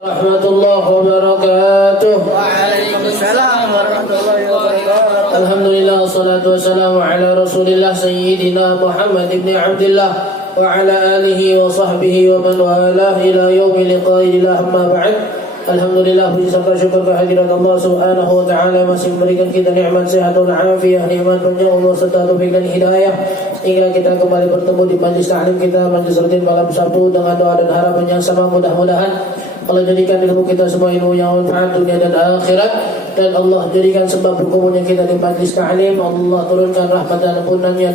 Rahmatullah wabarakatuh. Waalaikumsalam warahmatullahi wabarakatuh. Alhamdulillah, salatu wassalamu ala rasulillah Sayyidina Muhammad ibn Abdullah wa ala alihi wa sahbihi wa man walah ila yaumi liqa'illah, amma ba'd. Alhamdulillah, puji serta syukur kehadirat Allah subhanahu wa ta'ala masih memberikan kita nikmat sehat dan afiah, nikmat panjang umur serta taufik dan hidayah, hingga kita kembali bertemu di majlis ta'lim kita, majlis rutin malam Sabtu, dengan doa dan harapan yang sama. Mudah-mudahan Allah jadikan ilmu kita semua ilmu yang manfaat dunia dan akhirat, dan Allah jadikan sebab berkumpulnya kita di majlis ta'lim. Allah turunkan rahmat dan ampunannya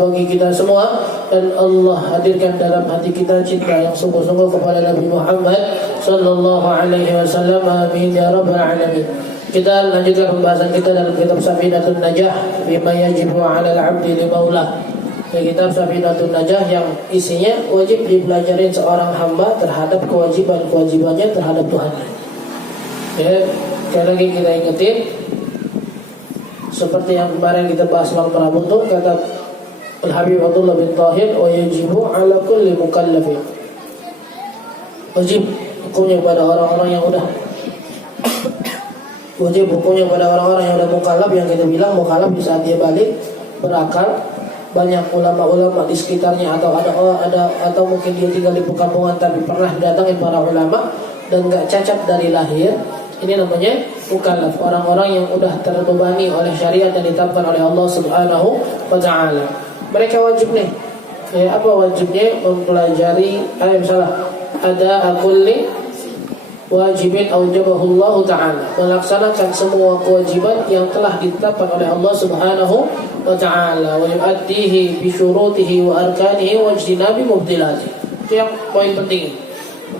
bagi kita semua, dan Allah hadirkan dalam hati kita cinta yang sungguh-sungguh kepada Nabi Muhammad sallallahu alaihi wasallam. Amin ya rabbal alamin. Kita lanjutkan pembahasan kita dalam kitab Safinatun Najah bima yajibu 'alal 'abdi li maulah. Kitab Safinatun Najah yang isinya wajib dipelajarin seorang hamba terhadap kewajiban-kewajibannya terhadap Tuhan. Ya, sekali lagi kita ingetin, seperti yang kemarin kita bahas malam Rabu tuh, kata Al-Habib Abdullah bin Tahir, wa yajibu ala kulli mukallafin. Wajib hukumnya pada orang-orang yang udah wajib hukumnya pada orang-orang yang udah mukallaf. Yang kita bilang mukallaf di saat dia balik berakal. Banyak ulama-ulama di sekitarnya, atau mungkin dia tinggal di perkampungan tapi pernah didatangin para ulama dan gak cacat dari lahir. Ini namanya mukallaf, orang-orang yang udah terbebani oleh syariat yang ditetapkan oleh Allah Subhanahu wa ta'ala. Mereka wajib nih. Apa wajibnya? Mempelajari, ada kulli wajibin aujabahullahu ta'ala, melaksanakan semua kewajiban yang telah ditetapkan oleh Allah Subhanahu wa ta'ala, wa yu'addihi bi syurutihi wa arkanihi wa ijtinabi mubtilati. Itu yang poin penting.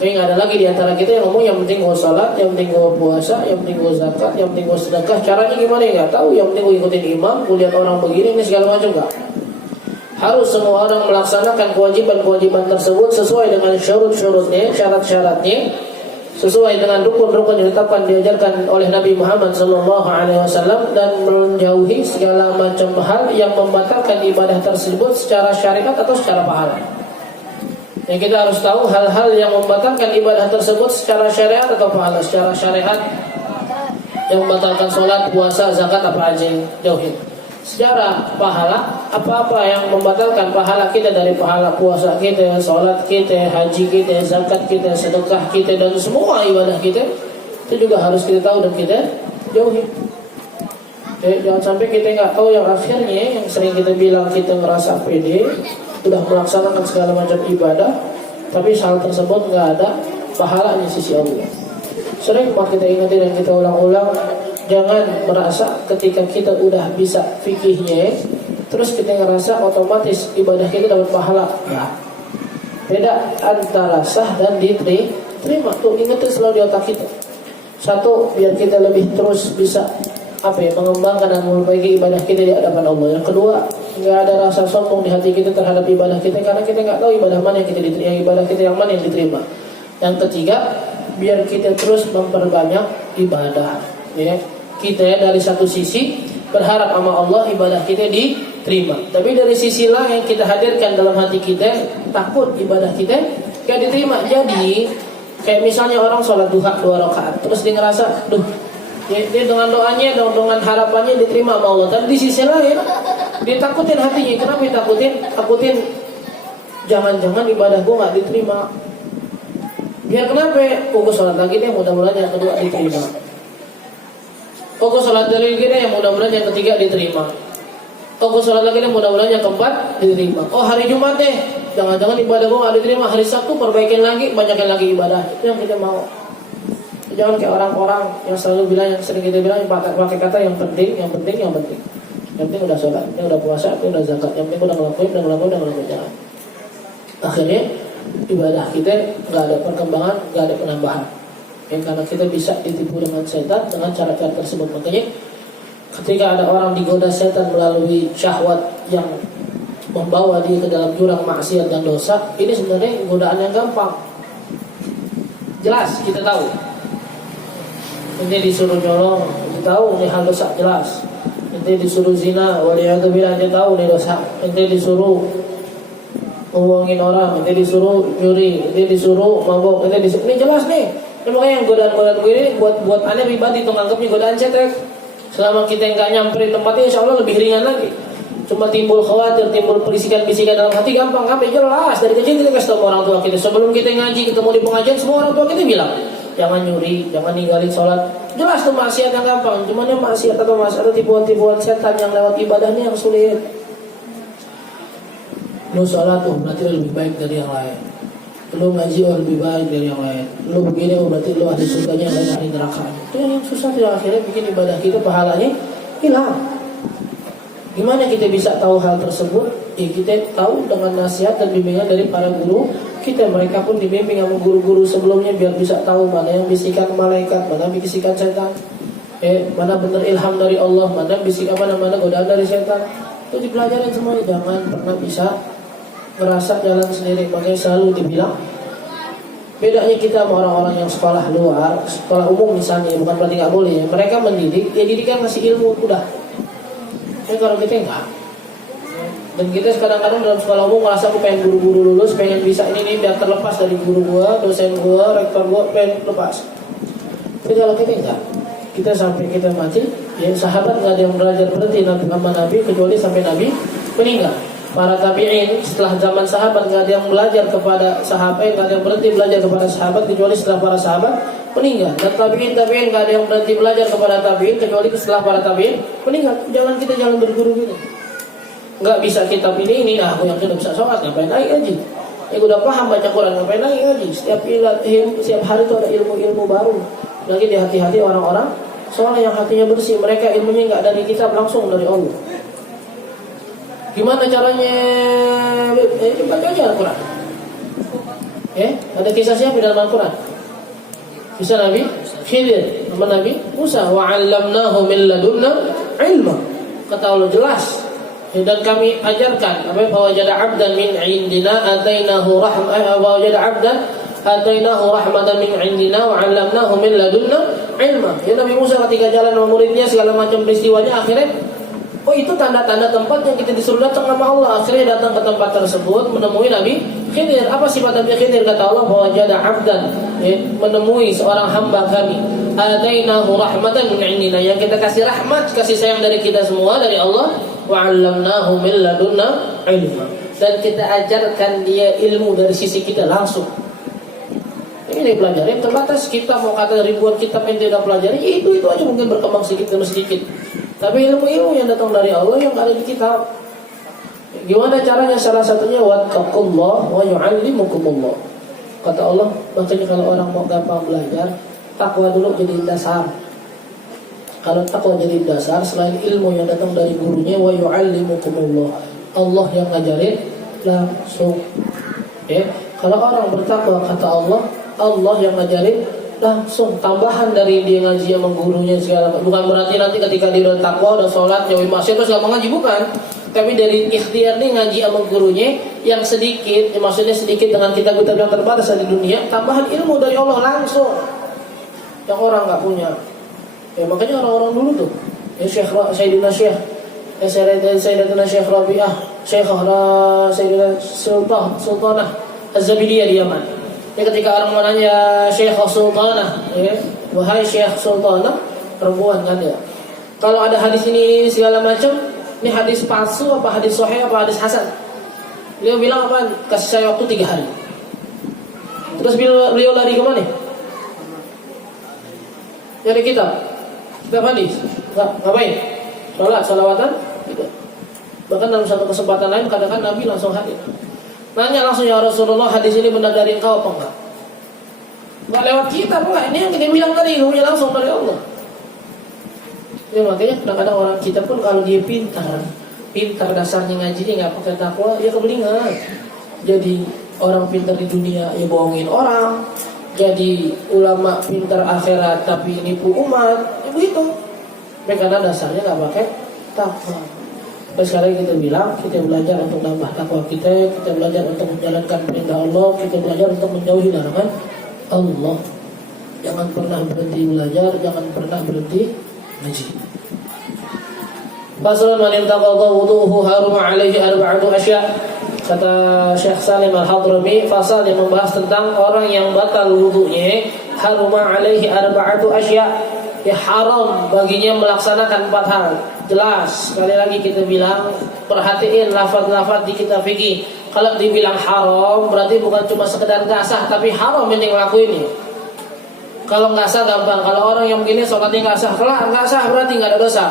Mungkin ada lagi di antara kita yang ngomong yang penting gua salat, yang penting gua puasa, yang penting gua zakat, yang penting gua sedekah. Caranya gimana ya enggak tahu. Yang penting gua ikutin imam, gua lihat orang begini ini segala macam enggak. Harus semua orang melaksanakan kewajiban-kewajiban tersebut sesuai dengan syurut-syurutnya, syarat-syaratnya, sesuai dengan rukun-rukun yang ditetapkan diajarkan oleh Nabi Muhammad SAW, dan menjauhi segala macam hal yang membatalkan ibadah tersebut secara syariat atau secara pahala. Yang kita harus tahu hal-hal yang membatalkan ibadah tersebut secara syariat atau pahala. Secara syariat yang membatalkan sholat, puasa, zakat, apa aja jauhin. Secara pahala, apa-apa yang membatalkan pahala kita dari pahala puasa kita, sholat kita, haji kita, zakat kita, sedekah kita, dan semua ibadah kita, itu juga harus kita tahu dan kita jauhi. Jangan sampai kita nggak tahu yang akhirnya, yang sering kita bilang kita ngerasa pede, sudah melaksanakan segala macam ibadah, tapi hal tersebut nggak ada pahala di sisi Allah. Sering kita ingatkan dan kita ulang-ulang, jangan merasa ketika kita udah bisa fikihnya, terus kita ngerasa otomatis ibadah kita dapat pahala. Ya. Beda antara sah dan diterima. Tuh ingetin selalu di otak kita. Satu, biar kita lebih terus bisa mengembangkan dan memperbaiki ibadah kita di hadapan Allah. Yang kedua, nggak ada rasa sombong di hati kita terhadap ibadah kita, karena kita nggak tahu ibadah mana yang kita diterima, ibadah kita yang mana yang diterima. Yang ketiga, biar kita terus memperbanyak ibadah. Ya, kita dari satu sisi berharap sama Allah ibadah kita diterima, tapi dari sisi lain yang kita hadirkan dalam hati kita takut ibadah kita gak diterima. Jadi kayak misalnya orang sholat duha 2 rakaat, terus dia ngerasa, dia dengan doanya, dengan harapannya diterima sama Allah, tapi di sisi lain dia takutin hatinya. Kenapa takutin jangan-jangan ibadah gue gak diterima. Biar kenapa? Gue sholat lagi deh, mudah-mudahan yang kedua diterima. Kok sholat dari gini yang mudah-mudahan yang ketiga diterima. Kok sholat lagi yang mudah-mudahan yang keempat diterima. Oh, hari Jumat deh, jangan-jangan ibadah gue gak diterima. Hari Sabtu perbaikin lagi, banyakin lagi ibadah. Itu yang kita mau. Jangan kayak orang-orang yang selalu bilang, yang sering kita bilang, yang pakai kata yang penting. Yang penting udah sholat, yang udah puasa, yang udah zakat, yang penting udah ngelakuin jalan. Akhirnya ibadah kita gak ada perkembangan, gak ada penambahan. Karena kita bisa ditipu dengan setan dengan cara-cara tersebut. Makanya ketika ada orang digoda setan melalui syahwat yang membawa dia ke dalam jurang maksiat dan dosa, ini sebenarnya godaan yang gampang. Jelas kita tahu. Ini disuruh nyolong, kita tahu ini hal dosa jelas. Ini disuruh zina, waliyadzubillah, dia tahu ini dosa. Ini disuruh ngomongin orang, ini disuruh nyuri, ini disuruh mabok, ini jelas nih. Makanya yang godaan-godaan gue ini buat aneh pribadi tuh nganggapnya godaan cetek. Selama kita nggak nyamperin tempatnya, insya Allah lebih ringan lagi. Cuma timbul khawatir, timbul bisikan-bisikan dalam hati gampang. Jelas dari kecil kita kasih tahu orang tua kita. Sebelum kita ngaji, ketemu di pengajian, semua orang tua kita bilang, jangan nyuri, jangan ninggalin sholat. Jelas tuh maksiat yang gampang. Cuman yang maksiat atau tipuan-tipuan setan yang lewat ibadahnya yang sulit. Lu sholat tuh berarti lebih baik dari yang lain. Lu ngaji lebih baik dari yang lain. Lu begini berarti lu ahli surganya dan ahli neraka. Itu yang susah tuh akhirnya bikin ibadah kita pahalanya hilang. Gimana kita bisa tahu hal tersebut? Kita tahu dengan nasihat dan bimbingan dari para guru kita. Mereka pun dibimbing sama guru-guru sebelumnya biar bisa tahu mana yang bisikan malaikat, mana bisikan setan, mana benar ilham dari Allah, mana bisikan mana godaan dari setan. Itu dipelajarin semuanya. Jangan pernah bisa merasa jalan sendiri. Makanya selalu dibilang, bedanya kita sama orang-orang yang sekolah luar, sekolah umum misalnya, bukan berarti nggak boleh ya. Mereka mendidik, ya didikan ngasih ilmu udah. Kalau kita enggak. Dan kita kadang-kadang dalam sekolah umum merasa aku pengen buru-buru lulus, pengen bisa ini biar terlepas dari guru gua, dosen gua, rektor gua, pengen lepas. Tapi kalau kita enggak, kita sampai kita mati, ya sahabat nggak ada yang belajar berhenti sama Nabi kecuali sampai Nabi meninggal. Para tabi'in setelah zaman sahabat nggak ada yang belajar kepada sahabat, nggak ada yang berhenti belajar kepada sahabat kecuali setelah para sahabat meninggal. Dan tabi'in nggak ada yang berhenti belajar kepada tabi'in kecuali setelah para tabi'in meninggal. Jangan kita jalan berguru gitu. Nggak bisa kita pilih ini, aku yang sudah bisa sholat ngapain lagi ngaji? Udah paham baca Quran ngapain lagi ngaji? Setiap hari itu ada ilmu-ilmu baru. Lagi di hati-hati orang-orang soalnya yang hatinya bersih, mereka ilmunya nggak dari kitab, langsung dari Allah. Gimana caranya? Baca aja Al-Quran. Ada kisah siapa dalam Al-Quran? Kisah Nabi Khidir sama Nabi Musa. Wa 'allamnahu min ladunna ilma. Kata Allah jelas. Dan kami ajarkan bahwa wajada 'abdan min 'indina atainahu rahmah wa wajada 'abdan atainahu rahmatan min 'indina wa 'allamnahu min ladunna ilma. Ya Nabi Musa ketika jalan sama muridnya segala macam peristiwanya akhirnya itu tanda-tanda tempat yang kita disuruh datang sama Allah. Akhirnya datang ke tempat tersebut menemui Nabi Khidir. Apa sifat Nabi Khidir? Kata Allah bahwa wajada 'abdan, menemui seorang hamba kami. Atainahu rahmatan min 'indina, yang kita kasih rahmat, kasih sayang dari kita semua dari Allah. Wa 'allamnahu min ladunna ilma, dan kita ajarkan dia ilmu dari sisi kita langsung. Ini pelajari terbatas, kita mau kata ribuan kitab yang tidak pelajari, itu aja mungkin berkembang sedikit demi sedikit. Tapi ilmu-ilmu yang datang dari Allah yang ada di kitab. Gimana caranya? Salah satunya wattaqullah wa yu'allimukumullah. Kata Allah, makanya kalau orang mau gampang belajar, takwa dulu jadi dasar. Kalau takwa jadi dasar, selain ilmu yang datang dari gurunya, wa yu'allimukumullah, Allah yang ngajarin langsung. Kalau orang bertakwa, kata Allah, Allah yang ngajarin langsung. Tambahan dari dia ngaji sama gurunya segala. Bukan berarti nanti ketika dia udah takwa, udah sholat, jauhi maksiat terus gak mau ngaji, bukan. Tapi dari ikhtiar nih ngaji sama gurunya yang sedikit, maksudnya sedikit dengan kitab-kitab yang terbatas di dunia, tambahan ilmu dari Allah langsung yang orang nggak punya. Makanya orang-orang dulu tuh, Sayyidina Syekh Rabi'ah, Sayyidina Sultanah Az-Zabidiyah di Yaman. Ketika orang menanya Syekh Sultanah, wahai Syekh Sultanah, perempuan kan ya. Kalau ada hadis ini segala macam, ini hadis palsu apa hadis sahih apa hadis hasan? Beliau bilang apa? Kasih saya waktu 3 hari. Terus beliau lari ke mana? Dari kitab hadis. Ngapain? Sholat, salawatan? Tidak. Bahkan dalam satu kesempatan lain kadang-kadang Nabi langsung hadir. Nanya langsung, ya Rasulullah, hadis ini benar dari engkau apa enggak? Enggak lewat kitab, enggak. Ini yang kita bilang tadi, ilmunya langsung dari Allah. Ya, makanya kadang-kadang orang kita pun kalau dia pintar dasarnya ngaji nggak pakai takwa, ya kebelingan. Jadi orang pintar di dunia ya bohongin orang. Jadi ulama pintar akhirat tapi nipu umat, ya begitu. Karena dasarnya nggak pakai takwa. Dan sekarang kita bilang, kita belajar untuk nambah takwa kita belajar untuk menjalankan perintah Allah, kita belajar untuk menjauhi larangan Allah. Jangan pernah berhenti belajar, jangan pernah berhenti ngaji. Faslun man intaqadha wudu'uhu haruma 'alaihi arba'atu asya'. Kata Syekh Salim Al-Hadrami, fasal yang membahas tentang orang yang batal wudu'nya haruma alaihi arba'atu asya, ya haram baginya melaksanakan 4 hal. Jelas, sekali lagi kita bilang, perhatiin lafaz-lafaz di kitab fikih. Kalau dibilang haram berarti bukan cuma sekedar nggak sah, tapi haram yang ngelakuin ini. Kalau nggak sah gampang, kalau orang yang begini sholatnya nggak sah, kelak nggak sah berarti nggak ada dosa.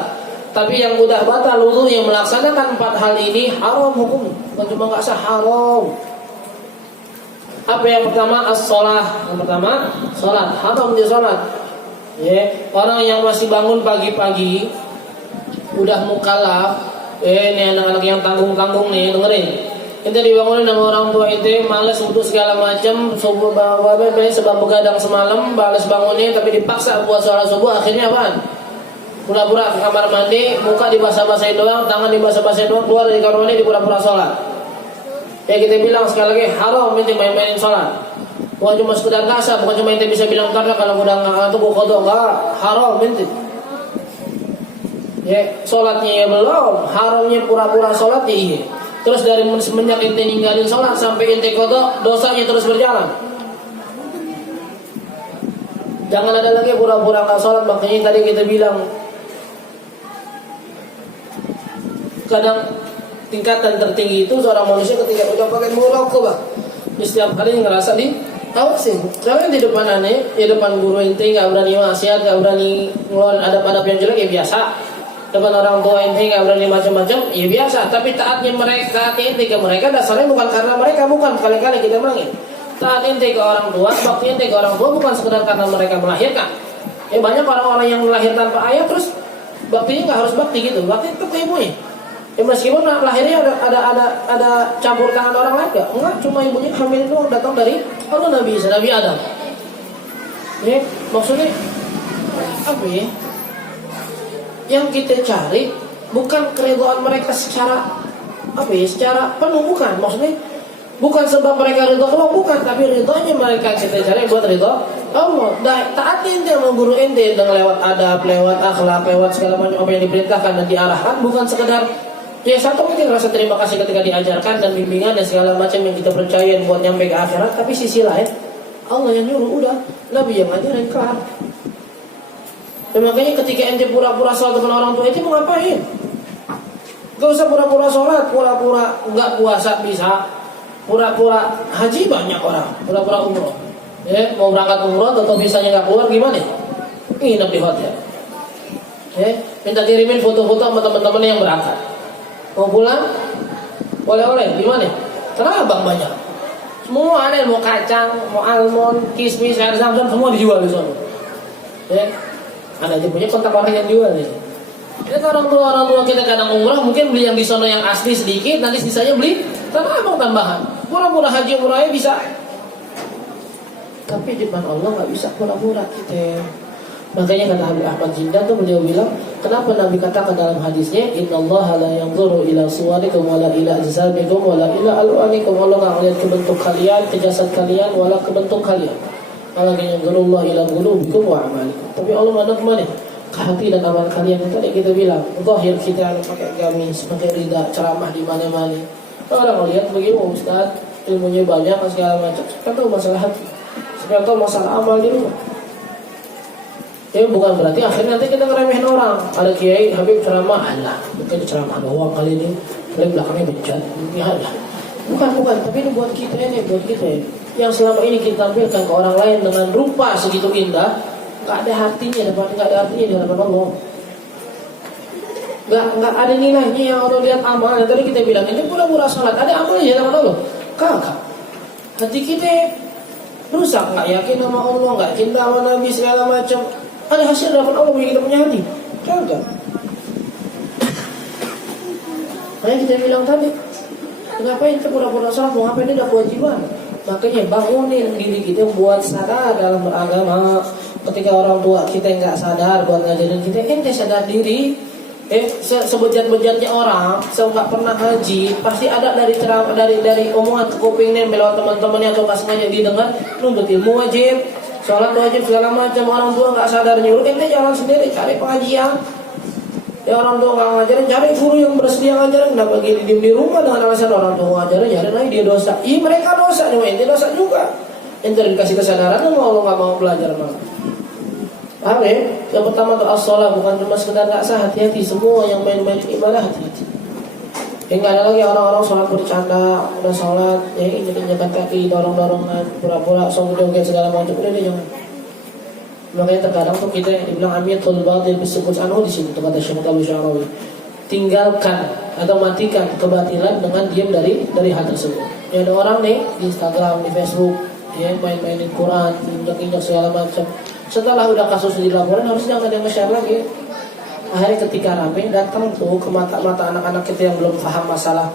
Tapi yang udah batal wudu yang melaksanakan 4 hal ini haram hukum, bukan cuma nggak sah, haram. Apa yang pertama? As-sholah. Yang pertama, sholat. Haram dia sholat. Ya, orang yang masih bangun pagi-pagi, udah mukallaf, ini anak-anak yang tanggung-tanggung nih, dengerin. Ente dibangunin sama orang tua ente, males untuk segala macam, subuh sebab begadang semalam, balas bangunnya tapi dipaksa buat sholat subuh, akhirnya apaan? Pura-pura ke kamar mandi, muka dibasah-basahin doang, tangan dibasah-basahin doang, keluar dari kamar mandi dipura-pura sholat. Ya kita bilang sekali lagi, haram ente main-mainin sholat. Bukan cuma sekedar kasar, bukan cuma ente bisa bilang karena kalau udah ngantuk gue kodok, enggak, haram ente. Ya, sholatnya ya belum, haramnya pura-pura sholat ya iya. Terus dari semenjak ente ninggalin sholat sampai ente kodok, dosanya terus berjalan. Jangan ada lagi pura-pura nggak sholat. Makanya tadi kita bilang, kadang tingkatan tertinggi itu seorang manusia ketika udah pakai muraqabah, di setiap hari ngerasa awasin. Jangan di depan aneh, di depan guru ente nggak berani maksiat, nggak berani ngeluarin adab-adab yang jelek, ya biasa. Depan orang tua ente nggak berani macam-macam, ya biasa. Tapi taatnya ente ke mereka dasarnya bukan karena mereka, bukan kali-kali kita bilangin. Taat ente ke orang tua, bakti ente ke orang tua bukan sekedar karena mereka melahirkan. Ya banyak orang-orang yang melahir tanpa ayah terus baktinya nggak harus bakti gitu, bakti tetap ke ibunya. Ya meskipun lahirnya ada campur tangan orang lain enggak, cuma ibunya hamil doang, datang dari Allah Nabi Adam. Ya maksudnya apa ya? Yang kita cari bukan keridhaan mereka secara secara penuh, bukan. Maksudnya bukan sebab mereka ridha Allah, bukan, tapi ridhonya mereka kita cari buat ridha Allah. Taatin dia sama guru ente dengan lewat adab, lewat akhlak, lewat segala macam apa yang diperintahkan dan diarahkan, bukan sekedar ya satu mungkin rasa terima kasih ketika diajarkan dan bimbingan dan segala macam yang kita percaya buat nyampe ke akhirat, tapi sisi lain Allah yang nyuruh, udah Nabi yang ngajarin, kelar. Dan makanya ketika ente pura-pura sholat depan orang tua itu mau ngapain? Gak usah pura-pura sholat, pura-pura nggak puasa bisa, pura-pura haji banyak orang, pura-pura umroh. Ya, mau berangkat umroh atau visanya nggak keluar gimana? Nginep di hotel. Ya, minta kirimin foto-foto sama teman-teman yang berangkat. Mau pulang, oleh-oleh gimana? Terabang banyak. Semua ada, mau kacang, mau almond, kismis, air zam-zam, semua dijual di sana. Ya. Ada aja punya kontak orang yang jual nih. Jadi orang tua kita kadang umrah mungkin beli yang di sono yang asli sedikit, nanti sisanya beli tanpa abang tambahan. Pura-pura haji umrahnya bisa, tapi di depan Allah nggak bisa pura-pura kita. Makanya kata Habib Ahmad Jindan tuh beliau bilang, kenapa Nabi katakan dalam hadisnya, Innallaha la yanzuru ila suwarikum wala ila ajsamikum wala ila alwanikum. Allah nggak melihat ke bentuk kalian, ke jasad kalian, wala ke bentuk kalian. Walakin yanzurullah ila qulubikum wa a'malikum. Tapi Allah mandang kemana? Ke hati dan amal kalian. Tadi kita bilang, zahir kita pakai gamis, pakai rida, ceramah di mana-mana. Orang lihat bagaimana Ustaz, ilmunya banyak segala macam. Kita tahu masalah hati, kita tahu masalah amal di rumah. Ya bukan berarti akhirnya nanti kita ngeremehin orang. Ada kiai Habib ceramah, Allah, bukan ceramah doang kali ini, kali belakangnya bejat. Ya Allah. Bukan, tapi ini buat kita ini, buat kita ya. Yang selama ini kita tampilkan ke orang lain dengan rupa segitu indah, nggak ada artinya di hadapan Allah. Nggak ada nilainya yang Allah lihat amal. Yang tadi kita bilang ini pura-pura salat, ada amalnya di hadapan Allah? Kagak. Hati kita rusak, nggak yakin sama Allah, nggak cinta sama Nabi segala macam. Ada hasil dapat Allah yang kita punya hati? Kagak. Makanya kita bilang tadi, ngapain kita pura-pura salat? Mau ngapain? Ini udah kewajiban. Makanya bangunin diri kita buat sadar dalam beragama. Ketika orang tua kita nggak sadar buat ngajarin kita, ente sadar diri. Sebejat-bejatnya orang, nggak pernah haji, pasti ada dari ceramah, dari omongan ke kupingnya, melewat teman-temannya atau nggak sengaja didengar, nuntut ilmu wajib, sholat wajib segala macam. Orang tua nggak sadar nyuruh, ente jalan sendiri cari pengajian. Ya orang tua nggak ngajarin, cari guru yang bersedia ngajarin. Nggak bagi diem di rumah dengan alasan orang tua ngajarin, ngajarin lagi dia dosa. Mereka dosa, ente dosa juga. Ente dikasih kesadaran mau lo nggak mau belajar malah. Paham ya? Yang pertama tuh as-shalah, bukan cuma sekedar nggak sah, hati-hati. Semua yang main-main ibadah hati-hati. Yang nggak ada lagi orang-orang sholat bercanda, udah sholat, ya injek-injekan kaki, dorong-dorongan, pura-pura, joget segala macam, udah deh jangan. Makanya terkadang tuh kita dibilang amiyatul batil bisukut anhu di situ kata Syekh Abu Syarawi. Tinggalkan atau matikan kebatilan dengan diam dari hal tersebut. Ya ada orang nih di Instagram, di Facebook, dia main-mainin Quran, injek-injek segala macam. Setelah udah kasus dilaporin harusnya nggak ada yang nge-share lagi. Akhirnya ketika rame datang tuh ke mata anak-anak kita yang belum paham masalah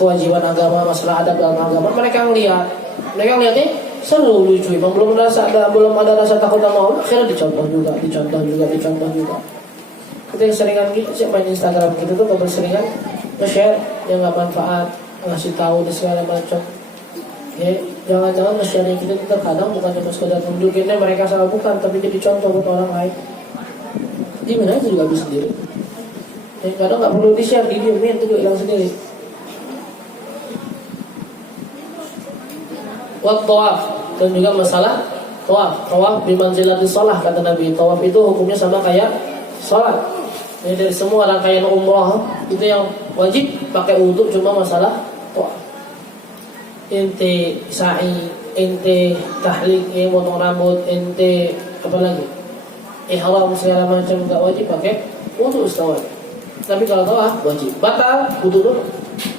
kewajiban agama, masalah adab dalam agama, mereka ngeliat nih seru lucu, emang belum ada rasa takut sama Allah, akhirnya dicontoh juga. Kita yang seringan gitu sih main Instagram gitu tuh berseringan nge-share yang nggak manfaat, ngasih tahu dan segala macam. Ya, jangan-jangan nge-share kita tuh terkadang bukan cuma sekedar tunjukinnya mereka salah, bukan, tapi jadi contoh buat orang lain. Gimana aja juga bisa sendiri. Ya, kadang nggak perlu di-share, didiemin tuh hilang sendiri. Wat tawaf, dan juga masalah tawaf bimanzilati shalah kata Nabi. Tawaf itu hukumnya sama kayak salat. Ini dari semua rangkaian umrah itu yang wajib pakai wudu, cuma masalah tawaf. Ente sa'i, ente tahlik, potong rambut, ente apa lagi? Ihram segala macam enggak wajib pakai wudu setawaf. Tapi kalau tawaf wajib. Batal wudu dulu,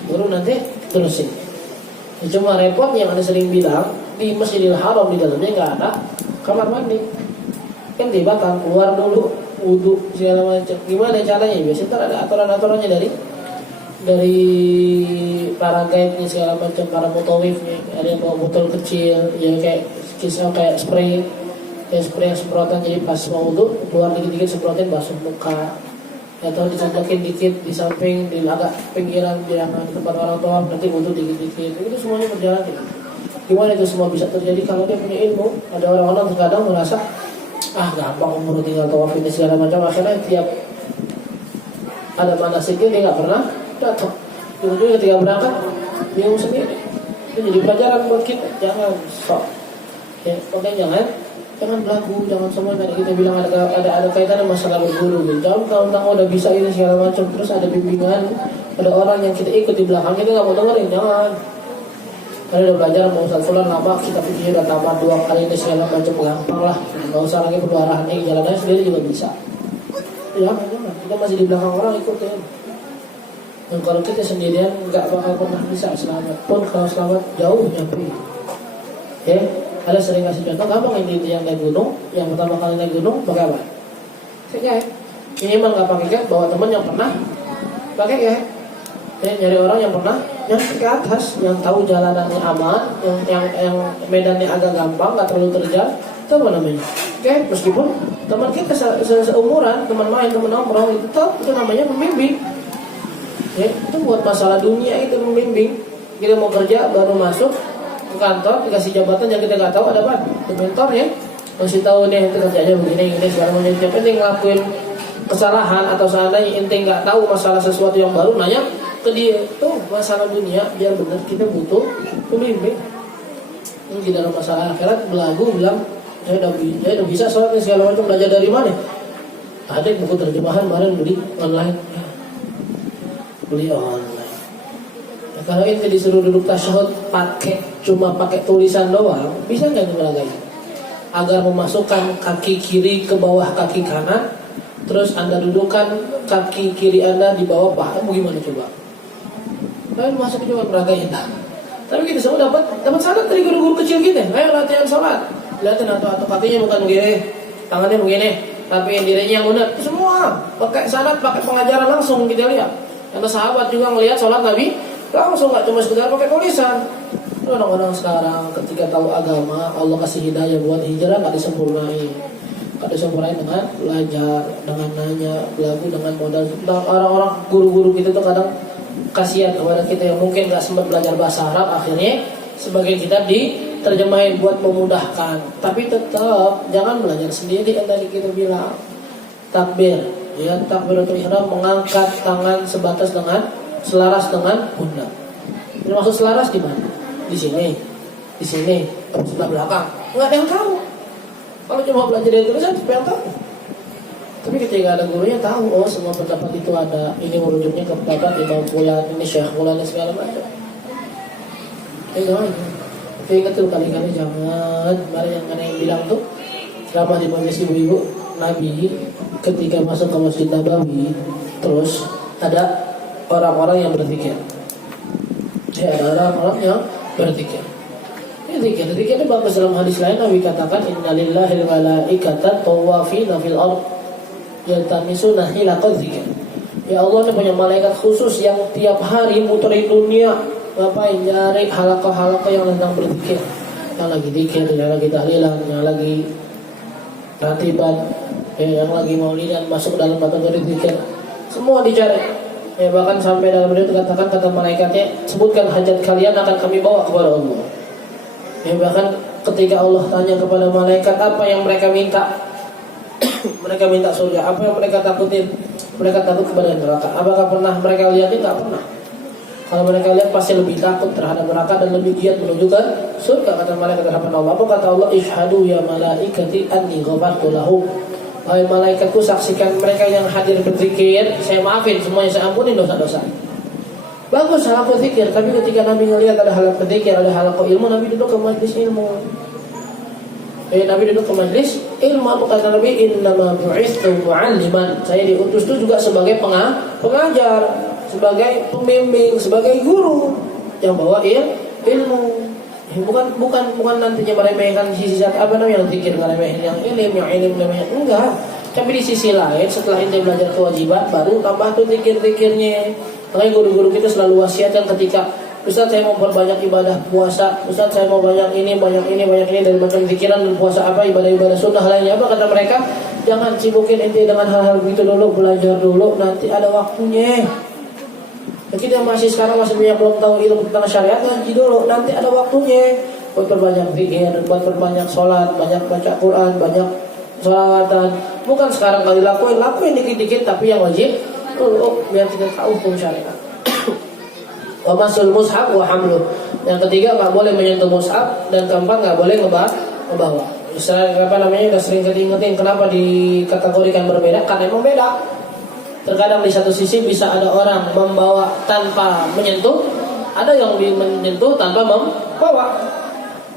baru nanti terusin. Cuma repot yang ada sering bilang di Masjidil Haram di dalamnya nggak ada kamar mandi, kan dibatal, keluar dulu wudu segala macam. Gimana caranya? Biasanya ada aturan-aturannya dari para guide-nya segala macam, para mutawifnya. Ada yang bawa botol kecil, yang kayak spray yang semprotan, jadi pas mau wudu keluar dikit-dikit semprotin basuh muka. Atau disemprotin dikit di samping, di agak pinggiran jangan di tempat orang tua, nanti wudu dikit-dikit. Itu semuanya berjalan gitu. Gimana itu semua bisa terjadi kalau dia punya ilmu? Ada orang-orang terkadang merasa gampang umur tinggal tawaf ini segala macam, akhirnya tiap ada manasiknya dia nggak pernah datang. Ujung-ujungnya ketika berangkat bingung sendiri. Itu jadi pelajaran buat kita. Jangan sok. Ya, pokoknya jangan belagu, jangan semua tadi kita bilang ada kaitannya masalah berguru gitu. Jangan kalau udah bisa ini segala macam, terus ada bimbingan, ada orang yang kita ikut di belakang, kita nggak mau dengerin, jangan. Kalau udah belajar mau Ustaz Fulan lama, kita pikir udah tamat 2 kali ini segala macam, gampang lah, nggak usah lagi perlu arahannya, jalannya sendiri juga bisa. Jangan, kita masih di belakang orang ikutin. Dan kalau kita sendirian nggak bakal pernah bisa selamat. Pun kalau selamat jauh nyampe. Ya. Ada sering kasih contoh, gampang ini yang naik gunung, yang pertama kali naik gunung pakai apa? Pakai ini emang nggak pakai guide, bawa teman yang pernah pakai guide. Ya, nyari orang yang pernah nyampe ke atas, yang tahu jalanannya aman, yang medannya agak gampang, nggak terlalu terjal. Itu apa namanya? Guide. Meskipun teman kita seumuran, teman main, teman nongkrong, itu namanya pembimbing. Ya, itu buat masalah dunia itu membimbing. Kita mau kerja baru masuk ke kantor dikasih jabatan yang kita nggak tahu, ada apa? Mentor ya, kasih tahu nih itu kerjanya begini segala macam. Yang penting ngelakuin kesalahan atau seandainya ente nggak tahu masalah sesuatu yang baru, nanya ke dia. Tuh masalah dunia biar benar, kita butuh pembimbing. Ini tidak ada masalah akhirat belagu bilang saya udah bisa sholat segala macam, belajar dari mana? Ada buku terjemahan kemarin beli online. Kalau ente disuruh duduk tasyahud cuma pakai tulisan doang, bisa nggak ngelagain? Agar memasukkan kaki kiri ke bawah kaki kanan, terus anda dudukkan kaki kiri anda di bawah paha, bagaimana coba? Kalian masuk juga ngelagain. Tapi kita semua dapat syarat dari guru-guru kecil kita. Ayo latihan sholat, lihatin atau kakinya bukan begini, tangannya begini, tapi yang dirinya yang benar. Semua pakai syarat, pakai pengajaran langsung kita lihat. Karena sahabat juga ngelihat sholat Nabi langsung, nggak cuma sekedar pakai tulisan. Orang-orang sekarang ketika tahu agama, Allah kasih hidayah buat hijrah, nggak disempurnain dengan belajar, dengan nanya, belagu, dengan modal. Orang-orang guru-guru kita tuh kadang kasihan kepada kita yang mungkin nggak sempat belajar bahasa Arab, akhirnya sebagai kita diterjemahin buat memudahkan. Tapi tetap jangan belajar sendiri yang tadi kita bilang. Takbir, ya, takbiratul ihram, mengangkat tangan sebatas dengan selaras dengan pundak. Ini maksud selaras di mana? Di sini. di sini, sebelah belakang. Nggak ada yang tahu. Kalau cuma belajar dari tulisan, siapa yang tahu? Tapi ketika ada gurunya tahu, oh semua pendapat itu ada, ini merujuknya ke pendapat Imam Fulan, ini Syekh Fulan dan segala macam. Itu aja. Tapi ingat tuh kali-kali jangan, mari yang ada yang bilang tuh, selama di majelis ibu-ibu, Nabi ketika masuk ke Masjid Nabawi, terus ada orang-orang yang berzikir. Ya, ada orang-orang yang berzikir. Zikir itu bagus. Dalam hadis lain Nabi katakan innalillahi malaikatan tawafina fil ard yaltamisuna hilaqaz zikir. Ya Allah ini punya malaikat khusus yang tiap hari muteri dunia, ngapain, nyari halaqah-halaqah yang sedang berzikir, yang lagi zikir, yang lagi tahlilan, yang lagi ratiban, yang lagi maulidan, masuk dalam kategori zikir, semua dicari. Ya, bahkan sampai dalam video dikatakan kata malaikatnya, sebutkan hajat kalian akan kami bawa kepada Allah. Ya, bahkan ketika Allah tanya kepada malaikat apa yang mereka minta, mereka minta surga. Apa yang mereka takutin? Mereka takut kepada neraka. Apakah pernah mereka lihat? Tidak pernah. Kalau mereka lihat pasti lebih takut terhadap neraka dan lebih giat menuju ke surga. Kata malaikat terhadap Allah. Apa kata Allah? Ishhadu ya malaikati anni ghafartu lahum. Wahai malaikatku, saksikan mereka yang hadir berzikir, saya maafin semuanya, saya ampuni dosa-dosa. Bagus halaqah zikir, tapi ketika Nabi melihat ada halaqah zikir, ada halaqah ilmu, Nabi duduk ke majlis ilmu. Nabi duduk ke majlis ilmu, kata Nabi, innama bu'itsu mu'alliman. Saya diutus itu juga sebagai pengajar, sebagai pembimbing, sebagai guru yang bawa ilmu. Bukan nantinya meremehkan sisi apa namanya yang zikir, meremehin yang ilim meremehin, enggak. Tapi di sisi lain setelah ente belajar kewajiban baru tambah tuh zikir-zikirnya. Makanya guru-guru kita selalu wasiatkan ketika Ustaz saya mau perbanyak ibadah puasa, Ustaz saya mau banyak ini dari macam zikiran dan puasa apa, ibadah-ibadah sunnah lainnya apa, kata mereka, jangan sibukin ente dengan hal-hal begitu dulu, belajar dulu, nanti ada waktunya. Kita masih sekarang masih banyak belum tahu ilmu tentang syariat, ngaji dulu, nanti ada waktunya. Buat perbanyak zikir, buat perbanyak sholat, banyak baca Quran, banyak sholawatan. Bukan sekarang kali lakuin dikit-dikit, tapi yang wajib dulu biar kita tahu hukum syariat. Wa masul mushaf wa hamluh. Yang ketiga nggak boleh menyentuh mushaf, dan keempat nggak boleh ngebawa. Misalnya apa namanya, udah sering ingetin kenapa dikategorikan berbeda, karena emang beda. Terkadang di satu sisi bisa ada orang membawa tanpa menyentuh, ada yang menyentuh tanpa membawa.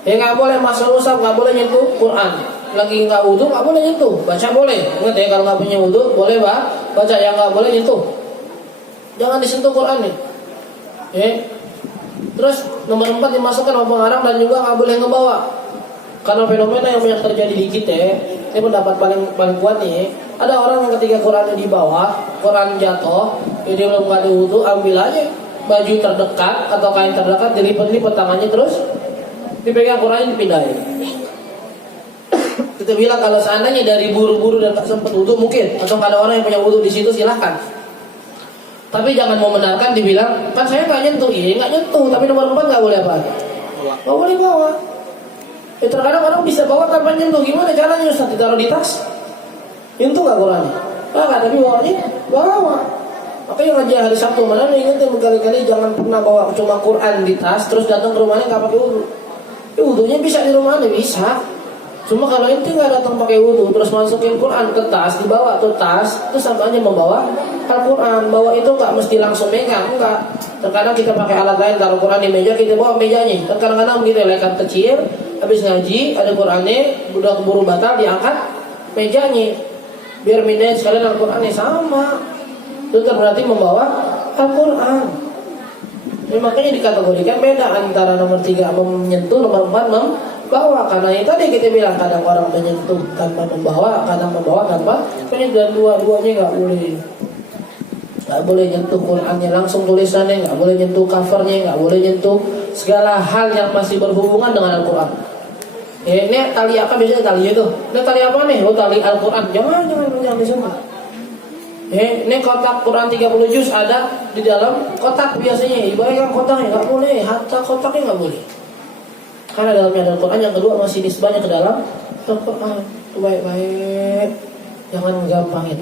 Ya nggak boleh masul mushaf, nggak boleh nyentuh Quran. Lagi nggak wudu nggak boleh nyentuh, baca boleh. Ingat ya, kalau nggak punya wudu boleh baca, yang nggak boleh nyentuh. Jangan disentuh Quran nih. Terus nomor 4 dimasukkan sama pengarang, dan juga nggak boleh ngebawa. Karena fenomena yang banyak terjadi di kita, ini pendapat paling kuat nih. Ada orang yang ketika Qurannya di bawah, Quran jatuh, dia belum nggak ada wudu, ambil aja baju terdekat atau kain terdekat, dilipat-lipat tangannya, terus dipegang Qurannya, dipindahin. Kita bilang kalau seandainya dari buru-buru dan tak sempat wudu mungkin, atau nggak ada orang yang punya wudu di situ, silahkan. Tapi jangan membenarkan dibilang, kan saya nggak nyentuh, nggak nyentuh. Tapi nomor 4 nggak boleh apa? Nggak boleh bawa. Terkadang orang bisa bawa tanpa nyentuh. Gimana caranya Ustaz? Ditaruh di tas? Nyentuh nggak Qurannya? Nggak, tapi bawanya bawa. Makanya ngaji hari Sabtu mana ingetin berkali-kali, jangan pernah bawa cuma Quran di tas, terus datang ke rumahnya nggak pakai wudu. Wudunya bisa di rumahnya, bisa. Cuma kalau ente nggak datang pakai wudu, terus masukin Quran ke tas, dibawa tuh tas, itu sama aja membawa Al-Quran. Bawa itu nggak mesti langsung megang, enggak. Terkadang kita pakai alat lain, taruh Quran di meja, kita bawa mejanya. Dan kadang-kadang begitu, lekat kecil, habis ngaji, ada Qurannya, udah keburu batal, diangkat mejanya, biar mindahnya sekalian Al-Qurannya sama. Itu berarti membawa Al-Quran. Makanya dikategorikan beda antara nomor 3 menyentuh, nomor 4 membawa. Karena itu tadi kita bilang, kadang orang menyentuh tanpa membawa, kadang membawa tanpa menyentuh, dan dua-duanya nggak boleh. Nggak boleh nyentuh Qurannya langsung, tulisannya nggak boleh nyentuh, covernya nggak boleh nyentuh, segala hal yang masih berhubungan dengan Al-Quran. Ini tali apa biasanya talinya tuh? Ini tali apa nih? Oh, tali Al-Quran. Jangan disentuh. Ini kotak Quran 30 juz ada di dalam kotak biasanya. Ibaratkan kotaknya nggak boleh, hatta kotaknya nggak boleh. Karena dalamnya ada Al-Quran. Yang kedua masih nisbahnya ke dalam Al-Quran. Baik-baik, jangan gampangin.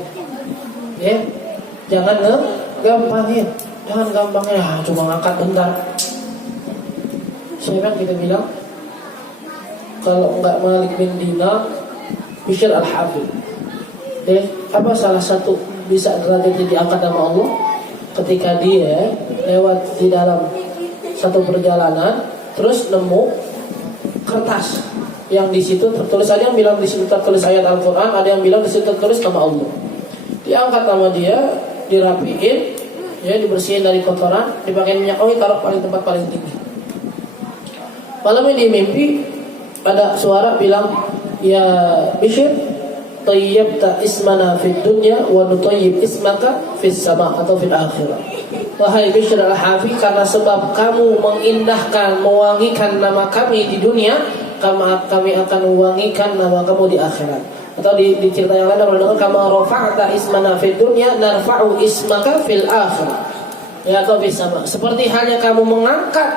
Jangan gampangin. Cuma ngangkat bentar. Saya kan kita bilang kalau enggak Malik bin Dinar, Bishr al-Hafid. Apa salah satu bisa derajatnya diangkat sama Allah ketika dia lewat di dalam satu perjalanan terus nemu kertas yang di situ tertulis, ada yang bilang di situ tertulis ayat Al-Quran, ada yang bilang di situ tertulis nama Allah. Diangkat sama dia, dirapiin, ya dibersihin dari kotoran, dipakai minyak wangi, taruh paling tempat paling tinggi. Malamnya di mimpi ada suara bilang, ya Bishr, tayyibta ismana fid dunya wa nutayyib ismaka fis sama atau fil akhirah. Wahai Bishr al-Hafi, karena sebab kamu mengindahkan, mewangikan nama kami di dunia, kami akan mewangikan nama kamu di akhirat. Atau di cerita yang lain orang kama rafa'ta ismana fid dunya narfa'u ismaka fil akhirah. Ya, atau fis sama. Seperti halnya kamu mengangkat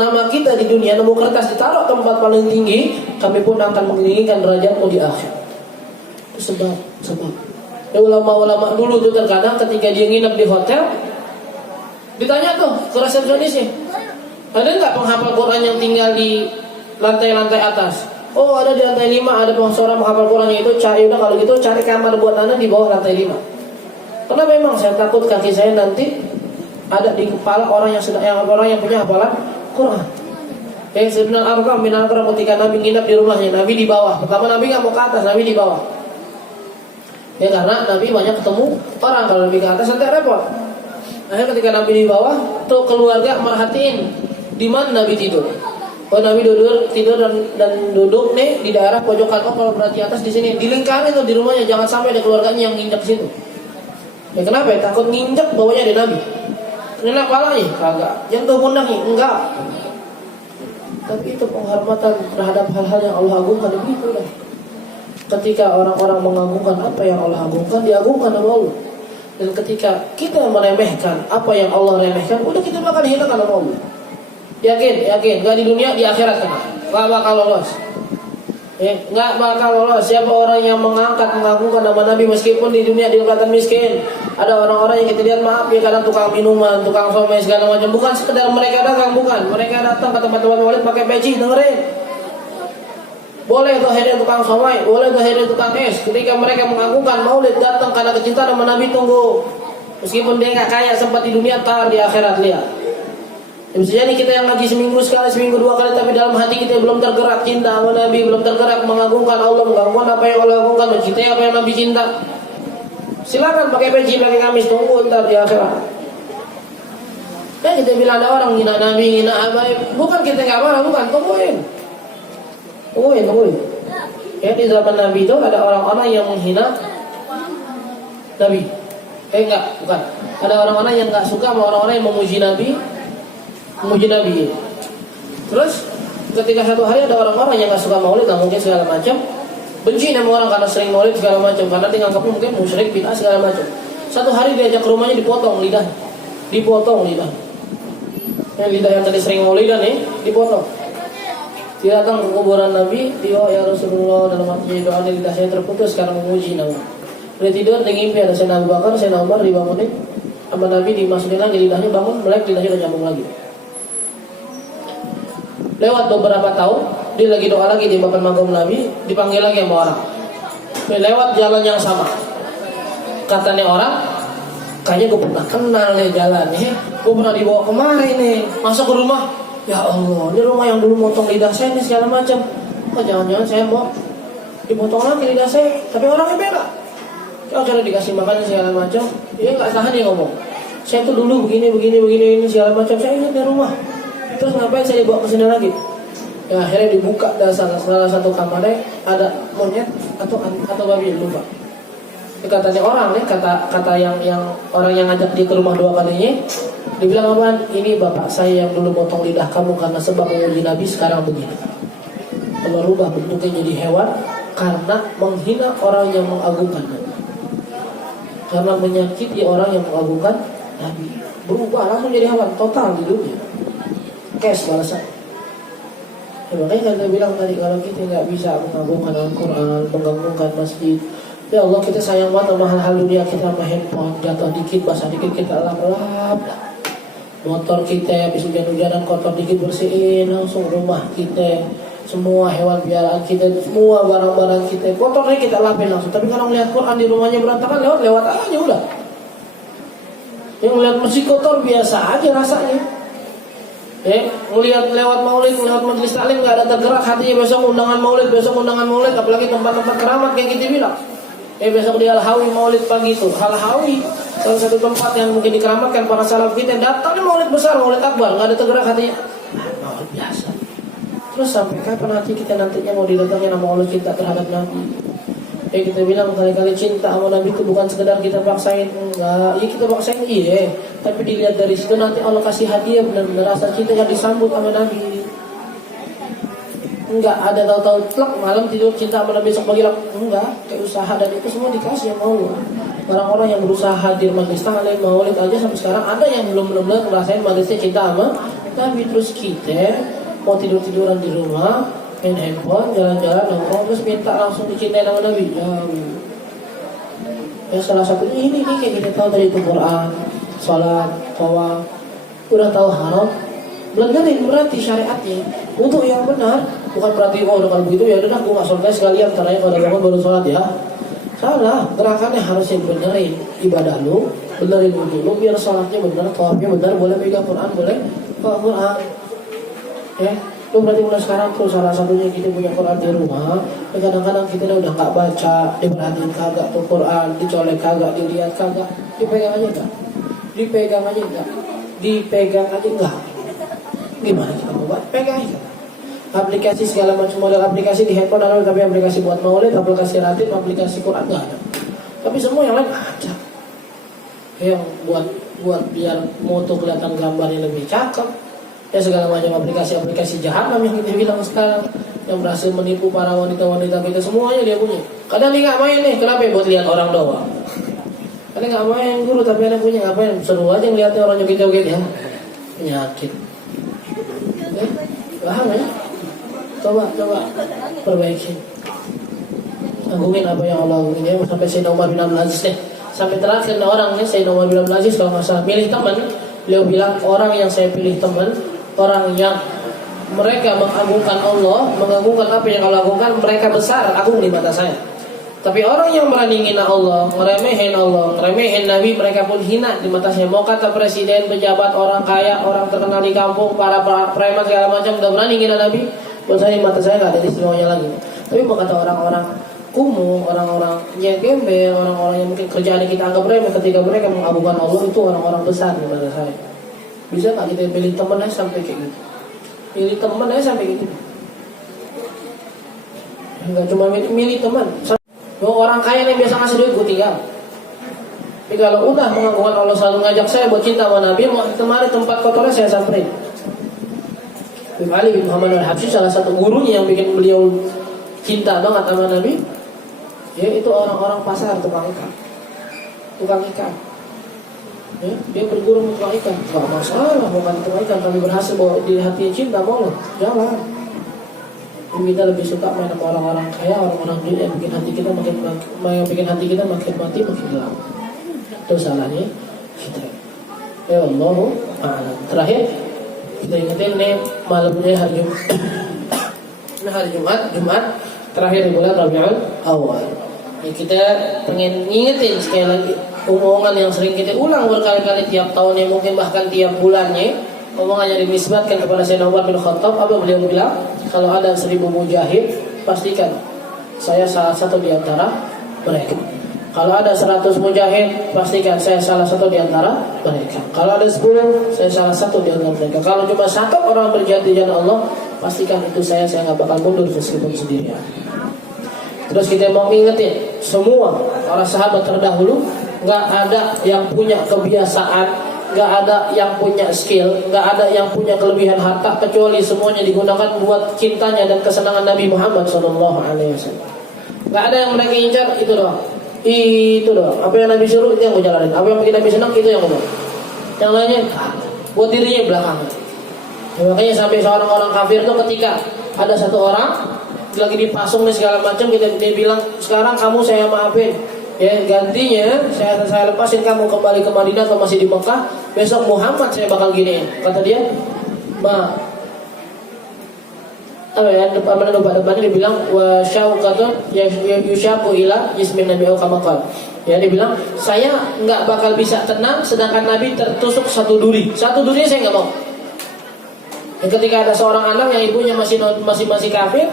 nama kita di dunia, nemu kertas ditaruh tempat paling tinggi, kami pun akan meninggikan derajatmu di akhirat. Sebab. Ya, ulama-ulama dulu tuh terkadang ketika dia nginep di hotel, ditanya tuh ke resepsionisnya, ada nggak penghafal Quran yang tinggal di lantai-lantai atas? Oh, ada di lantai 5, ada seorang menghafal Qurannya itu. Udah kalau gitu cari kamar buat anda di bawah lantai 5. Karena memang saya takut kaki saya nanti ada di kepala orang yang punya hafalan Quran. Sebenarnya Arqam bin Arqam ketika Nabi nginap di rumahnya, Nabi di bawah. Pertama Nabi nggak mau ke atas, Nabi di bawah. Ya karena Nabi banyak ketemu orang, kalau Nabi ke atas nanti repot. Akhirnya ketika Nabi di bawah, tuh keluarga merhatiin di mana Nabi tidur. Oh, Nabi tidur dan duduk nih di daerah pojokan. Oh, kalau berarti atas di sini, dilingkari tuh di rumahnya, jangan sampai ada keluarganya yang nginjak situ. Ya kenapa? Ya, takut nginjak bawahnya ada Nabi. Kena kepalanya? Kagak. Jatuh pundaknya? Enggak. Tapi itu penghormatan terhadap hal-hal yang Allah agungkan, begitu lah. Ketika orang-orang mengagungkan apa yang Allah agungkan, diagungkan oleh Allah. Dan ketika kita meremehkan apa yang Allah remehkan, udah kita bakal dihinakan oleh Allah. Yakin, gak di dunia, di akhirat kan? Gak bakal lolos. Gak bakal lolos. Siapa orang yang mengagungkan nama Nabi meskipun di dunia dia kelihatan miskin. Ada orang-orang yang kita lihat, maaf ya, kadang tukang minuman, tukang somai segala macam. Bukan sekedar mereka dagang, bukan. Mereka datang ke tempat-tempat maulid pakai peci, dengerin. Boleh tuh akhirnya tukang somai, boleh tuh akhirnya tukang es. Ketika mereka mengagungkan maulid, datang karena kecintaan sama Nabi, tunggu. Meskipun dia gak kaya sempat di dunia, tar di akhirat lihat. Ya, bisa jadi kita yang ngaji seminggu sekali, seminggu 2 kali, tapi dalam hati kita belum tergerak cinta sama Nabi, belum tergerak mengagungkan Allah, mengagungkan apa yang Allah agungkan, mencintai apa yang Nabi cinta. Silakan pakai peci, pakai gamis, tunggu ntar di akhirat. Ya kita bilang ada orang ngina Nabi, ngina Abai, bukan kita nggak marah, bukan, tungguin. Ya di zaman Nabi itu ada orang-orang yang menghina Nabi. Bukan. Ada orang-orang yang nggak suka sama orang-orang yang memuji Nabi. Terus ketika satu hari ada orang-orang yang nggak suka maulid, nggak mungkin segala macam, benci sama orang karena sering maulid segala macam, karena tinggal kamu mungkin musyrik, bid'ah segala macam. Satu hari diajak ke rumahnya, dipotong lidah. Yang lidah yang tadi sering maulidan nih dipotong. Dia datang ke kuburan Nabi, dia, ya Rasulullah, dalam hatinya doa, lidah saya terputus karena memuji Nabi. Dia tidur, dia ngimpi ada Sayyidina Abu Bakar, Sayyidina Umar dibangunin sama Nabi, dimasukin lagi lidahnya, bangun, melek, lidahnya udah nyambung lagi. Lewat beberapa tahun, dia lagi doa lagi di depan makam Nabi, dipanggil lagi sama orang. Dia lewat jalan yang sama. Katanya orang, kayaknya gue pernah kenal nih jalan nih, gue pernah dibawa kemari nih, masuk ke rumah. Ya Allah, ini rumah yang dulu motong lidah saya nih segala macam. Oh, jangan-jangan saya mau dipotong lagi lidah saya, tapi orangnya beda. Kalau cara dikasih makan segala macam, dia nggak tahan dia ngomong. Saya tuh dulu begini ini segala macam. Saya ingat di rumah. Terus ngapain saya dibawa ke sini lagi? Ya akhirnya dibuka salah satu kamarnya ada monyet atau babi, lupa. Ini katanya orang nih, kata yang orang yang ngajak dia ke rumah 2 kalinya. Dibilang apaan? Ini bapak saya yang dulu potong lidah kamu karena sebab memuji Nabi, sekarang begini. Merubah bentuknya jadi hewan karena menghina orang yang mengagungkan Nabi, karena menyakiti orang yang mengagungkan Nabi. Berubah langsung jadi hewan total di dunia. Kes balasan. Ya, makanya kita bilang tadi, kalau kita nggak bisa mengagungkan Al-Quran, mengagungkan masjid, ya Allah, kita sayang banget sama hal-hal dunia kita, sama handphone, jatuh dikit, basah dikit kita lap-lap. Motor kita habis hujan-hujanan kotor dikit bersihin, langsung rumah kita semua hewan piaraan kita, semua barang-barang kita kotornya kita lapin langsung. Tapi kalau melihat Quran di rumahnya berantakan, lewat aja udah. Yang melihat masjid kotor biasa aja rasanya. Melihat lewat maulid, lewat majelis taklim nggak ada tergerak hatinya, besok undangan maulid, apalagi tempat-tempat keramat yang kita bilang. Besok di Al-Hawi maulid pagi itu, Al-Hawi salah satu tempat yang mungkin dikeramatkan para salaf kita, datangnya maulid besar, maulid akbar, nggak ada tergerak hatinya. Maulid biasa. Terus sampai kapan nantinya mau didatangin nama Allah cinta terhadap Nabi? Kita bilang kali-kali cinta sama Nabi itu bukan sekedar kita paksain, enggak. Ya kita paksain iya, tapi dilihat dari situ nanti Allah kasih hadiah benar-benar rasa cinta yang disambut sama Nabi. Enggak ada tahu-tahu plek malam tidur cinta sama Nabi besok pagi enggak, kayak usaha dan itu semua dikasih sama Allah. Orang-orang yang berusaha hadir majelis taklim maulid aja sampai sekarang ada yang belum benar-benar ngerasain majelisnya cinta sama Nabi. Terus kita mau tidur-tiduran di rumah, main handphone, jalan-jalan, nongkrong, terus minta langsung dicintai sama Nabi. Ya salah satunya ini kayak kita tahu dari itu Quran, sholat, tawaf, udah tahu haram, benerin berarti syariatnya untuk yang benar, bukan berarti kalau begitu ya udah gue nggak sholat sekalian, caranya kalau bangun baru sholat ya. Salah, gerakannya harusnya benerin ibadah lu, benerin wudhu lu, biar sholatnya benar, tawafnya benar, boleh pegang Quran, boleh bawa Quran. Lu berarti mulai sekarang tuh salah satunya kita punya Quran di rumah. Kadang-kadang kita udah nggak baca, diperhatiin kagak tuh Quran, dicolek kagak, dilihat kagak, dipegang aja enggak, dipegang aja enggak. Gimana kita mau buat? Pegang aja. Aplikasi segala macam model aplikasi di handphone ada, tapi aplikasi buat maulid, aplikasi ratib, aplikasi Quran nggak ada. Tapi semua yang lain ada. Yang buat biar moto kelihatan gambarnya lebih cakep. Ya segala macam aplikasi jahanam yang kita bilang sekarang, yang berhasil menipu para wanita-wanita kita, semuanya dia punya. Kadang dia nggak main nih, kenapa? Buat lihat orang doang. Kadang nggak main guru, tapi ada punya ngapain? Seru aja ngeliatnya orang joget-joget ya. Penyakit. Paham ya? Coba perbaiki. Agungin apa yang Allah agungin ya. Sampai Sayyidina Umar bin Abdul Aziz deh. Sampai terakhir orangnya Sayyidina Umar bin Abdul Aziz kalau nggak salah milih teman. Beliau bilang orang yang saya pilih teman, orang yang mereka mengagungkan Allah, mengagungkan apa yang Allah agungkan, mereka besar, agung di mata saya. Tapi orang yang berani ngina Allah, ngeremehin Nabi, mereka pun hina di mata saya. Mau kata presiden, pejabat, orang kaya, orang terkenal di kampung, para preman segala macam, udah berani ngina Nabi, buat saya di mata saya nggak ada istimewanya lagi. Tapi mau kata orang-orang kumuh, orang-orang yang gembel, orang-orang yang mungkin kerjaan kita anggap remeh, ketika mereka mengagungkan Allah, itu orang-orang besar di mata saya. Bisa nggak kita pilih teman aja sampai kayak gitu? Pilih teman aja sampai gitu. Enggak cuma milih teman. Orang kaya yang biasa ngasih duit gue tinggal. Tapi kalau udah mengagungkan Allah, selalu ngajak saya buat cinta sama Nabi, kemarin tempat kotornya saya samperin. Ibn Ali bin Muhammad al-Habsyi, salah satu gurunya yang bikin beliau cinta banget sama Nabi, ya itu orang-orang pasar tukang ikan. Ya, dia berguru tukang ikan, nggak masalah bukan tukang ikan, tapi berhasil bawa di hati cinta mau jalan. Kita lebih suka main sama orang-orang kaya, orang-orang duit yang bikin hati kita makin mati, makin gelap. Itu salahnya kita. Ya Allah, terakhir kita ingetin nih malamnya hari Jumat. Nah hari Jumat terakhir di bulan Rabiul Awal. Ya, kita pengen ngingetin sekali lagi omongan yang sering kita ulang berkali-kali tiap tahunnya, mungkin bahkan tiap bulannya. Omongannya dinisbatkan kepada Sayyidina Umar bin Khattab. Apa beliau bilang? Kalau ada 1000 mujahid, pastikan saya salah satu di antara mereka. Kalau ada 100 mujahid, pastikan saya salah satu di antara mereka. Kalau ada 10, saya salah satu di antara mereka. Kalau cuma satu orang berjihad di jalan Allah, pastikan itu saya nggak bakal mundur meskipun sendirian. Terus kita mau ingetin semua para sahabat terdahulu, nggak ada yang punya kebiasaan, nggak ada yang punya skill, nggak ada yang punya kelebihan harta, kecuali semuanya digunakan buat cintanya dan kesenangan Nabi Muhammad SAW. Nggak ada yang mereka incar, itu doang. Apa yang Nabi suruh itu yang gue jalanin. Apa yang bikin Nabi senang itu yang gue mau. Yang lainnya buat dirinya belakangan. Ya, makanya sampai seorang orang kafir itu ketika ada satu orang lagi dipasung nih segala macam, dia bilang sekarang kamu saya maafin. Ya gantinya saya lepasin kamu kembali ke Madinah atau masih di Mekah. Besok Muhammad saya bakal giniin. Kata dia, apa ya, depannya dia bilang wa syauqatun yusyaku ila jismin nabi kama qala. Ya, dia bilang saya nggak bakal bisa tenang sedangkan Nabi tertusuk satu duri. Satu durinya saya nggak mau. Ketika ada seorang anak yang ibunya masih kafir,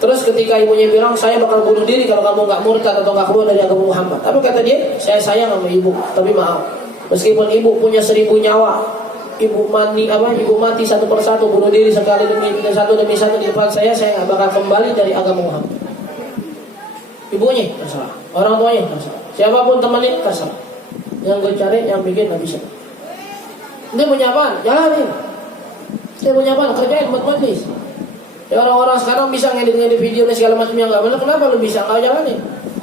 terus ketika ibunya bilang saya bakal bunuh diri kalau kamu nggak murtad atau nggak keluar dari agama Muhammad. Tapi kata dia, saya sayang sama ibu, tapi maaf, meskipun ibu punya 1000 nyawa, ibu mati satu persatu, bunuh diri sekali demi satu di depan saya nggak bakal kembali dari agama Muhammad. Ibunya terserah, orang tuanya terserah, siapapun temannya terserah. Yang gue cari, yang bikin nggak bisa. Dia punya apaan? Jalanin. Dia punya apaan? Kerjain buat majlis. Ya, orang-orang sekarang bisa ngedit video dan segala macam yang nggak benar, kenapa lu bisa nggak jalanin?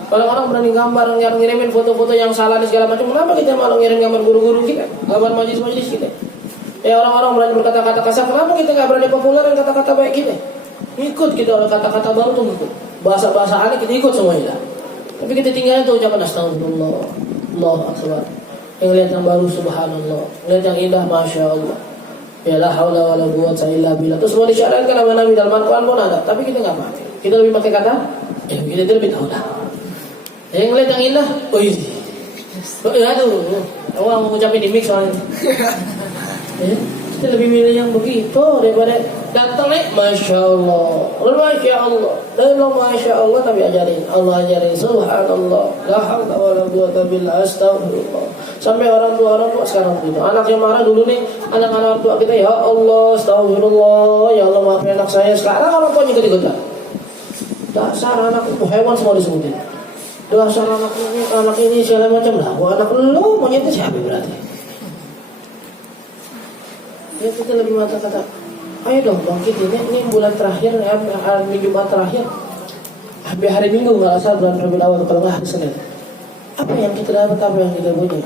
Kalau orang berani gambar, ngirimin foto-foto yang salah dan segala macam, kenapa kita malu ngirim gambar guru-guru kita, gambar majlis-majlis kita? Ya, orang-orang berani berkata-kata kasar, kenapa kita nggak berani populerin kata-kata baik kita? Ikut kita oleh kata-kata baru tuh ikut. Bahasa-bahasa aneh kita ikut semuanya. Tapi kita tinggalin tuh ucapan astagfirullah, Allahu akbar. Yang lihat yang baru subhanallah, lihat yang indah masya Allah. Ya la haula wala quwwata illa billah. Terus semua disyaratkan sama Nabi dalam Al-Qur'an pun ada, tapi kita enggak pakai. Kita lebih pakai kata kita lebih tahu dah. Yang lihat yang indah, oh ini. Aduh, awang mau ngucapin di mix soalnya. Kita lebih milih yang begitu daripada datang masya Allah, masya Allah, tapi ajarin Allah, ajarin subhanallah, la haula wala quwwata billah, astagfirullah. Sampai orang tua sekarang begitu. Anak yang marah dulu nih, anak-anak tua kita, ya Allah, astagfirullah, ya Allah maafin anak saya. Sekarang orang tua juga ikut. Dasar anak itu hewan semua disebutin. Dasar anak ini segala macam lah. Wah, anak lu monyetnya siapa berarti? Ya, kita lebih mata kata, ayo dong bangkit, ini bulan terakhir, hari Jumat terakhir, hampir hari Minggu nggak asal bulan Rabiul Awal, kalau nggak hari Senin. Apa yang kita dapat, apa yang kita punya?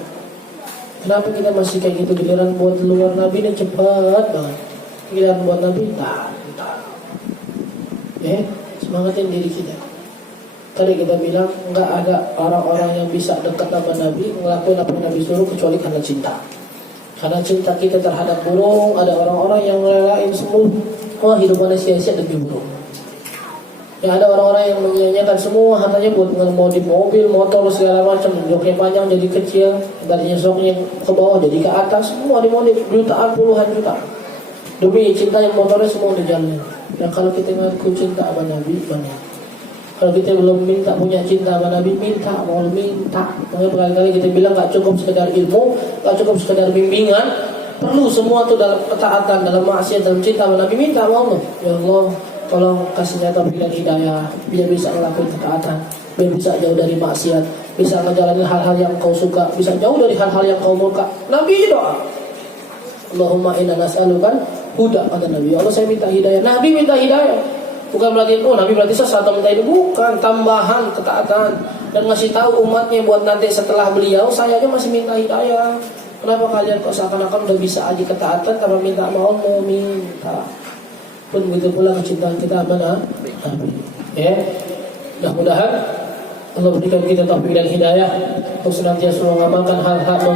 Kenapa kita masih kayak gitu? Giliran buat luar Nabi ini cepat banget, giliran buat Nabi tak. Ya, semangatin diri kita. Tadi kita bilang nggak ada orang-orang yang bisa dekat sama Nabi, ngelakuin apa yang Nabi suruh kecuali karena cinta. Karena cinta kita terhadap burung, ada orang-orang yang ngelelain semua hidup manusia demi burung. Ya, ada orang-orang yang menyanyikan semua hartanya buat ngemodif mobil, motor segala macam, joknya panjang jadi kecil, tadinya soknya ke bawah jadi ke atas, semua dimodif jutaan, puluhan juta. Demi cinta yang motornya semua dijalin. Ya, kalau kita ngaku cinta sama Nabi, banyak. Kalau kita belum punya cinta sama Nabi, minta. Makanya berkali-kali kita bilang gak cukup sekedar ilmu, gak cukup sekedar bimbingan, perlu semua tuh dalam ketaatan, dalam maksiat, dalam cinta sama Nabi, minta sama Allah. Ya Allah, tolong kasih saya taufik dan hidayah, biar bisa ngelakuin ketaatan, biar bisa jauh dari maksiat, bisa ngejalanin hal-hal yang kau suka, bisa jauh dari hal-hal yang kau murka. Nabi aja doa, Allahumma inna nas'alukan huda, kata Nabi. Ya Allah, saya minta hidayah. Nabi minta hidayah. Bukan berarti Nabi berarti sesat atau minta itu, bukan, tambahan ketaatan dan ngasih tahu umatnya buat nanti setelah beliau saya aja masih minta hidayah. Kenapa kalian kok seakan-akan udah bisa aja ketaatan tanpa minta mau minta? Pun begitu pula kecintaan kita sama Nabi. Ya, mudah-mudahan Allah berikan kita taufik dan hidayah untuk senantiasa mengamalkan hal-hal